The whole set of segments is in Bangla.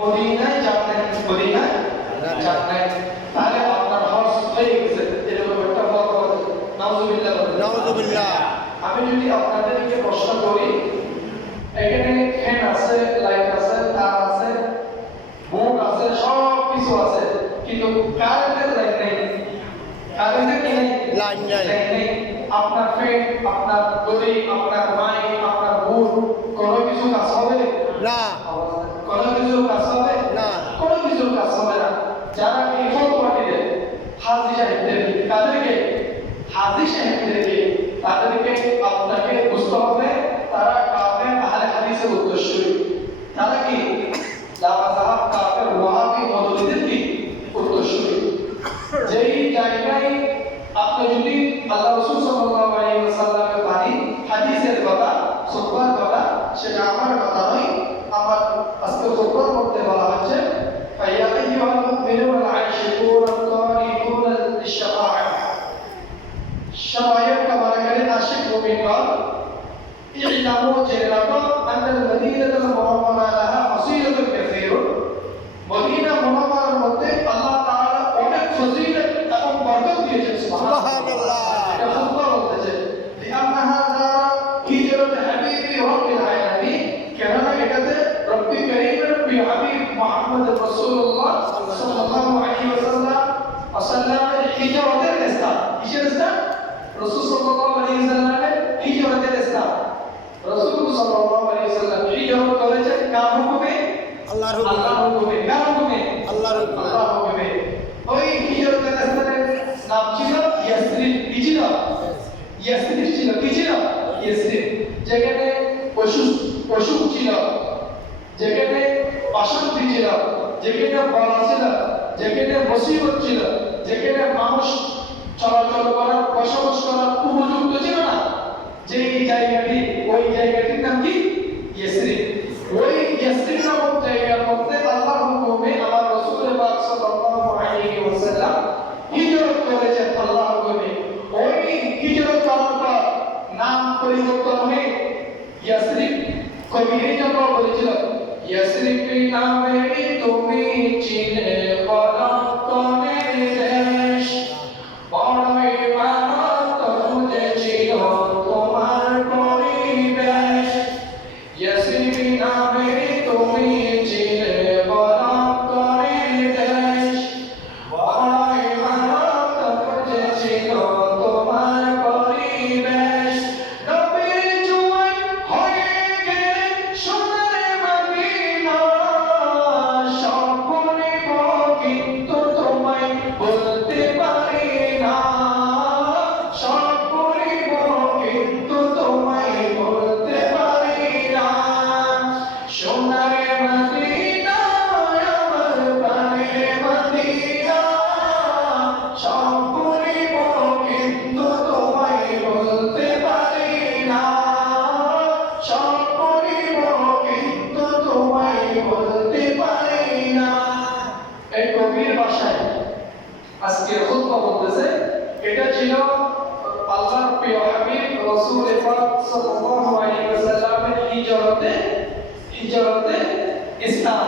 মদিনায় যান নাই, মদিনায় যান নাই, তাহলে আপনার হজ হয়ে গেছে। এরকম একটা কথা বলে নাউজুবিল্লাহ, নাউজুবিল্লাহ। আমি যদি আপনাদেরকে প্রশ্ন করি, এখানে ফ্যান আছে, লাইট আছে, তার আছে, বোর্ড আছে, সব কিছু আছে, কিন্তু কারেন্টের লাইন নেই, কারেন্টের কি নেই? লাইন নাই। আপনার ফ্যান, আপনার দড়ি, আপনার মাইক, আপনার বোর্ড কোনো কিছু কাজ হবে না, কোনো কিছু কাজ হবে না, কোনো কিছু কাজ হবে না। যারা এই ফতোয়াটি দেয় হাজী সাহেবদেরকে, তাদেরকে হাজী সাহেবদেরকে তাদেরকে আপনাকে বুঝতে হবে তারা কাফের আহলে হাদিসের উত্তরসূরি। তারা কি লামাযাহাব কাফের ওয়াহাবি মৌলবীদের কি উত্তরসূরি। যেই জায়গায় আপনি যদি আল্লাহ রাসূল সাল্লাল্লাহু আলাইহি ওয়াসাল্লামের বাণী হাদিসের কথা সুবহান কথা, সেটা আমার কথা নয়, আমার আজকে খুতবার মধ্যে বলা হচ্ছে ফাইয়া আইয়ুহাল মুমিনুনা আশিকুন আত-তারিকুন লিশ-শাফাআহ। শাফাআত का माना करे आशिक मुमिन का इलामो जेरातो अन मदीनातुल मुनव्वरा लहा फसीलतुन कसीर। মদিনা মুনাওয়ারার মধ্যে আল্লাহ তাআলা অনেক ফজিলত এবং বরকত দিয়েছেন। সুবহানাল্লাহ। এটা খুতবা বলতেছে লিআন্নাহা দারা হিজরত হাবিবি রাব্বিল আলামিন, কেননা এটাতে রব্বি কারীমের প্রিয় হাবিব মুহাম্মদ রাসূলুল্লাহ সাল্লাল্লাহু আলাইহি ওয়াসাল্লামের হিজরতের স্থান। কিসের স্থান? রাসূল সাল্লাল্লাহু আলাইহি ওয়াসাল্লামের হিজরতের স্থান। রাসূল সাল্লাল্লাহু আলাইহি ওয়াসাল্লাম হিজরত করেছেন কার হুকুমে? আল্লাহর আল্লাহর হুকুমে। কার হুকুমে? আল্লাহর হুকুমে। আল্লাহর হুকুমে। ওই হিজরতের স্থানের নাম ছিল ইয়াসরিব। কি ছিল? ইয়াসরিব ছিল। কি ছিল? ইয়াসরিব। যেখানে অসুখ ছিল, যেখানে অশান্তি ছিল, যেখানে বলা ছিল, যেখানে মুসিবত ছিল, যেখানে মানুষ চলাচল করার, বসবাস করার উপযুক্ত ছিল না, যেই জায়গাটি, ওই জায়গাটির নাম কি? ইয়াসরিব। ওই ইয়াসরিব নামক জায়গার মধ্যে আল্লাহর হুকুমে আমার রাসূল পাক সাল্লাল্লাহু আলাইহি ওয়াসাল্লাম হিজরত করেছেন আল্লাহর হুকুমে। ওই হিজরত করার পর নাম পরিবর্তন হয়ে ইয়াসরিব, কবি এই জন্য বলেছিল ইয়াসরিব নামে তুমি চিনে কলঙ্কের দেশ, বড়ই মারাত্মক ছিল তোমার পরিবেশ। ইয়াসরিব নামে তুমি চিনে কলঙ্কের দেশ, বড়ই মারাত্মক ছিল তোমার পরিবেশ। নবীর জুয়াই হয়ে গেলে সোনার মদিনা, সব ভুলিব কিন্তু তোমায় বলতে পারি না, সব ভুলিব কিন্তু তোমায় বলতে পারি না। সোনার মদিনা আমার প্রাণের মদিনা, সব ভুলিব কিন্তু তোমায় বলতে পারি না, সব ভুলিব কিন্তু তোমায় বলতে পারি না। এই কবির ভাষায় আজকে খুতবা বলতেছে, এটা ছিল আল্লাহর প্রিয় হাবিব রাসূল পাক সাল্লাল্লাহু আলাইহি ওয়াসাল্লামের হিজরতে স্থান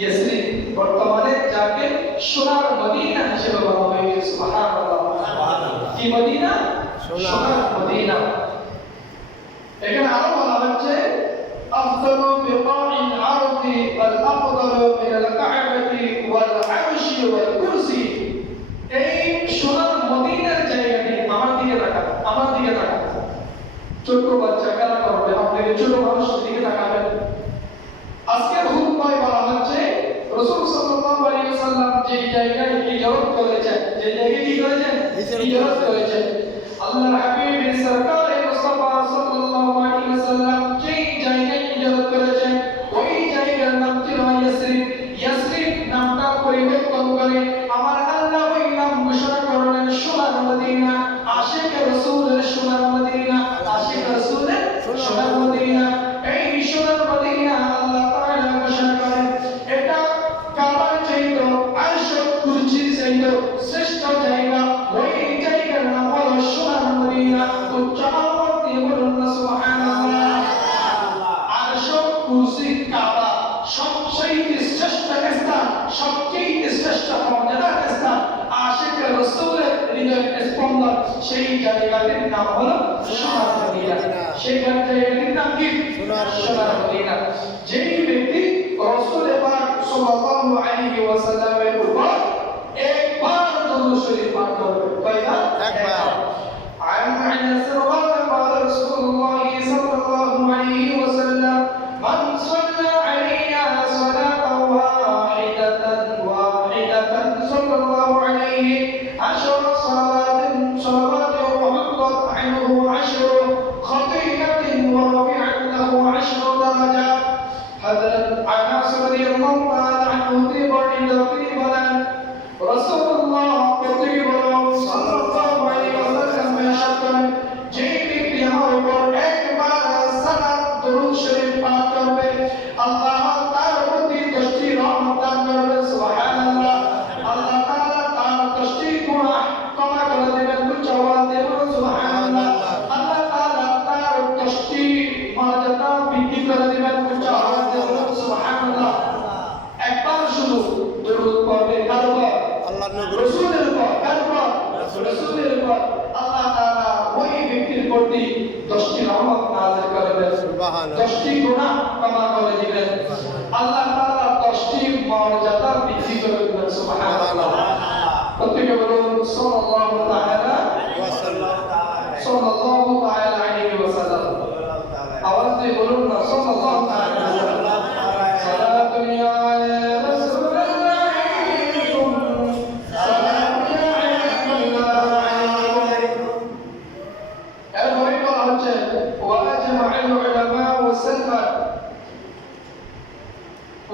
ইয়াসরিব, বর্তমানে যাকে সোনার মদিনা হিসেবে বলা হয়। সুবহানাল্লাহ। কি মদিনা? সোনার মদিনা। এখানে আরো বলা হচ্ছে আফদালু বিকাইল আরদি ওয়াল আফদালু মিনাল কা'বাতি ওয়াল আরশি ওয়াল কুরসি। এই সোনার মদিনার জায়গাটি আমার দিকে তাকান, আমার দিকে তাকান। ছোট বাচ্চা কারা করবে? আপনাকে ছোট মানুষের দিকে তাকাবেন। আজকের হুকুমায় বলা হচ্ছে রাসূল সাল্লাল্লাহু আলাইহি ওয়াসাল্লাম যে জায়গায় হিজরত করেছেন, যে জায়গায় কি করেছেন? হিজরত করেছেন। আল্লাহর হাবিব সরকার মুস্তাফা সাল্লাল্লাহু আলাইহি ওয়াসাল্লাম যে জায়গায় হিজরত করেছেন, ওই জায়গার নাম ছিল ইয়াসরিব। ইয়াসরিব নামটা পরিবর্তন করে আমার আল্লাহ ওই নাম ঘোষণা করলেন সোনার মদিনা। আশিক রাসূলের সোনার মদিনা, আশিক রাসূলের সোনার মদিনা। এই সোনার মদিনা আল্লাহ তাআলা ঘোষণা করেন এটা কাবার চাইতো, আরশ কুরসির চাইতো শ্রেষ্ঠ জায়গা। ওই জায়গার নাম হলো সোনার মদিনা। উচ্চ মর্যাদার স্থান, আশিকে রাসূলের হৃদয়ের স্পন্দন, সেই জায়গাটির নাম হলো সোনার মদিনা। সেই জায়গাটির নাম কি? সোনার মদিনা। যেই ব্যক্তি রাসূল পাক সাল্লাল্লাহু আলাইহি ওয়াসাল্লামের উপর একবার দরুদ শরীফ পাঠ করবে, কয়বার? একবার। عن أنس قال قال رسول الله صلى الله عليه وسلم من صلى علينا صلاة واحدة صلى الله عليه 10 صلوات وحطت عنه 10 خطيئات ورفعت له 10 درجات. حضرت أنس رضي الله تعالى عنه طيبا রাসূলুল্লাহ সাল্লাল্লাহু আলাইহি ওয়াসাল্লাম ইরশাদ করেন, যে ব্যক্তি আমার উপর একবার সালাত দরুদ শরীফ পাঠ করবে, আল্লাহ তার প্রতি 10টি রহমত দান করবে। সুবহানাল্লাহ। আল্লাহ তাআলা তার 10টি গুনাহ ক্ষমা করে দেবেন। উচ্চারণ দেবেন সুবহানাল্লাহ। আল্লাহ তাআলা তার 10টি মর্যাদা বৃদ্ধি করে দেবেন। উচ্চারণ দেবেন সুবহানাল্লাহ। একবার শুধু দরুদ পড়বে, কার উপর? আল্লাহর নবী রাসূলের উপর। কার উপর? রাসূলের উপর। আল্লাহ তাআলা ওই ব্যক্তির প্রতি 10টি রহমত নাযিল করবেন, সুবহানাল্লাহ। 10টি গুনাহ ক্ষমা করে দিবেন। আল্লাহ তাআলা 10টি মর্যাদা বৃদ্ধি করে দিবেন। সুবহানাল্লাহ। প্রত্যেকে বলুন সাল্লাল্লাহু তাআলা সাল্লাল্লাহু তাআলা আলাইহি ওয়াসাল্লাম। আওয়াজ দিয়ে বলুন না, সাল্লাল্লাহু তাআলা আলাইহি ওয়াসাল্লাম। সালাতু ইয়া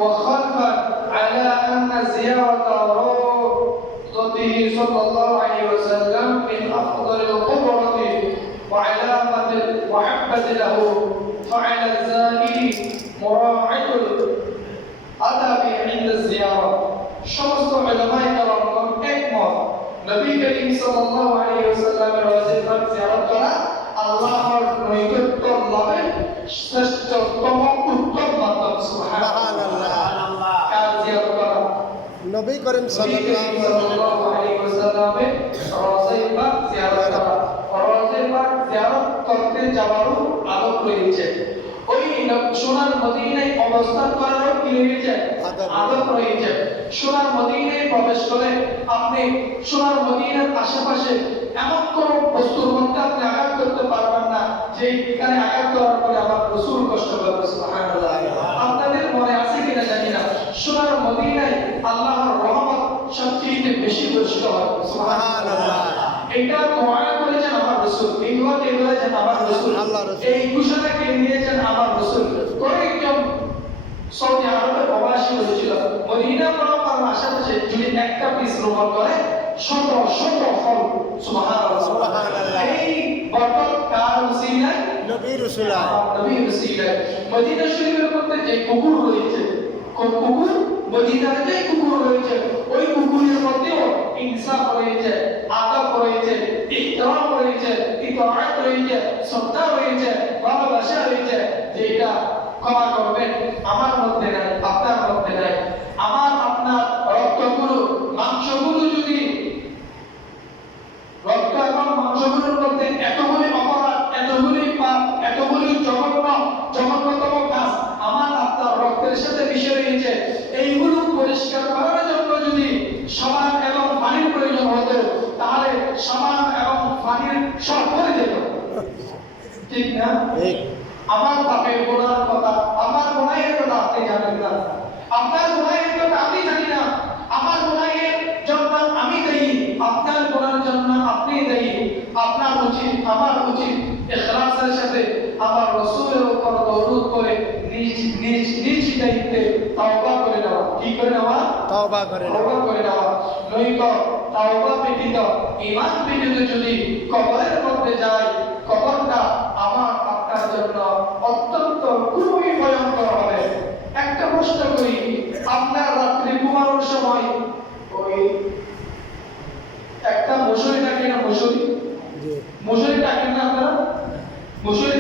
وخلفا على أن زيارة روضته صلى الله عليه وسلم من أفضل القربة وعلامة المحبة له، فعلى الزائر مراعاة الأدب عند الزيارة. সমস্ত উলামায়ে কেরাম একমত, নবী করিম সাল্লাল্লাহু আলাইহি ওয়াসাল্লামের রওজা পাক জিয়ারত করা আল্লাহর নৈকট্য লাভের শ্রেষ্ঠতম উত্তম মাধ্যম। সুবহানাল্লাহ। কার জিয়ারত করা? নবী করিম সাল্লাল্লাহু আলাইহি ওয়াসাল্লামের রওজা পাক জিয়ারত করা। রওজা পাক জিয়ারত করতে যাওয়ারও আদব রয়েছে। ওই সোনার মদিনায় অবস্থান করারও কি রয়েছে? আদব রয়েছে। সোনার মদিনায় প্রবেশ করে আপনি সোনার মদিনার আশেপাশে এমন কোন বস্তুর মধ্যে আপনি আঘাত করতে পারবেন না যে এখানে আঘাত করার পরে আমার রাসূল কষ্ট পাবে। সুবহানাল্লাহ। আপনাদের মনে আছে কিনা জানি না, সোনার মদিনায় আল্লাহর রহমত সবচেয়ে বেশি বর্ষিত হয়। সুবহানাল্লাহ। এটা দোয়া করেছেন আমার রাসূল, এই দোয়া কে বলেছেন? আমার রাসূল। এই ঘোষণা কে দিয়েছেন? আমার রাসূল। কয়েকজন সৌদি আরবের প্রবাসী হয়েছিল, মদিনা মুনাওয়ারার আশেপাশে যদি একটা পিস রোপণ করে শত শত ফল। সুবহানাল্লাহ। সুবহানাল্লাহ। এই বরকত কার ওসিলায়? নবীর রাসূলায়। নবীর ওসিলায়। মদিনা শরীফের মধ্যে যে কুকুর রয়েছে, কোন কুকুর? মদিনার যে কুকুর রয়েছে, ওই কুকুরের মধ্যেও ইনসাফ রয়েছে, আদব রয়েছে, ইহতিরাম রয়েছে, ইতাআত রয়েছে, শ্রদ্ধা রয়েছে, ভালোবাসা রয়েছে, যেটা ক্ষমা করবেন আমার মধ্যে নাই, আপনার মধ্যে নাই। আমার আপনার রক্তগুলো মাংসগুলো যদি রক্ত এবং মাংসগুলোর মধ্যে এতগুলি অপরাধ, এতগুলি পাপ, এতগুলি জঘন্যতম কাজ আমার আপনার রক্তের সাথে মিশে রয়েছে, এইগুলো পরিষ্কার করার জন্য যদি সাবান এবং পানির প্রয়োজন হতো, তাহলে সাবান এবং পানির সব করে যেত। ঠিক না? ঠিক। আমার পাপের গুনার কথা, আমার গুনাহের কথা আপনি জানেন না, আপনার গুনাহের কথা আমি জানি না, আমার গুনাহের জন্য আমি দায়ী, আপনার গুনাহের জন্য আপনি দায়ী। আপনার উচিত, আমার উচিত ইখলাসের সাথে আমার রাসূলের উপর দরুদ করে নিজ দায়িত্বে তাওবা করে নেওয়া। কি করে নেওয়া? তওবা করে নেওয়া। তাওবা করে নেওয়া। নয়তো তাওবা ব্যতীত, ঈমান ব্যতীত যদি কবরের মধ্যে যায়, কবরটা আমার আপনার জন্য অত্যন্ত খুবই ভয়ঙ্কর হবে। একটা প্রশ্ন করি, আপনার রাত্রে ঘুমানোর সময় ওই একটা মশারি থাকে না? মশারি, জি। মশারি টাকেন না আপনারা? মশারি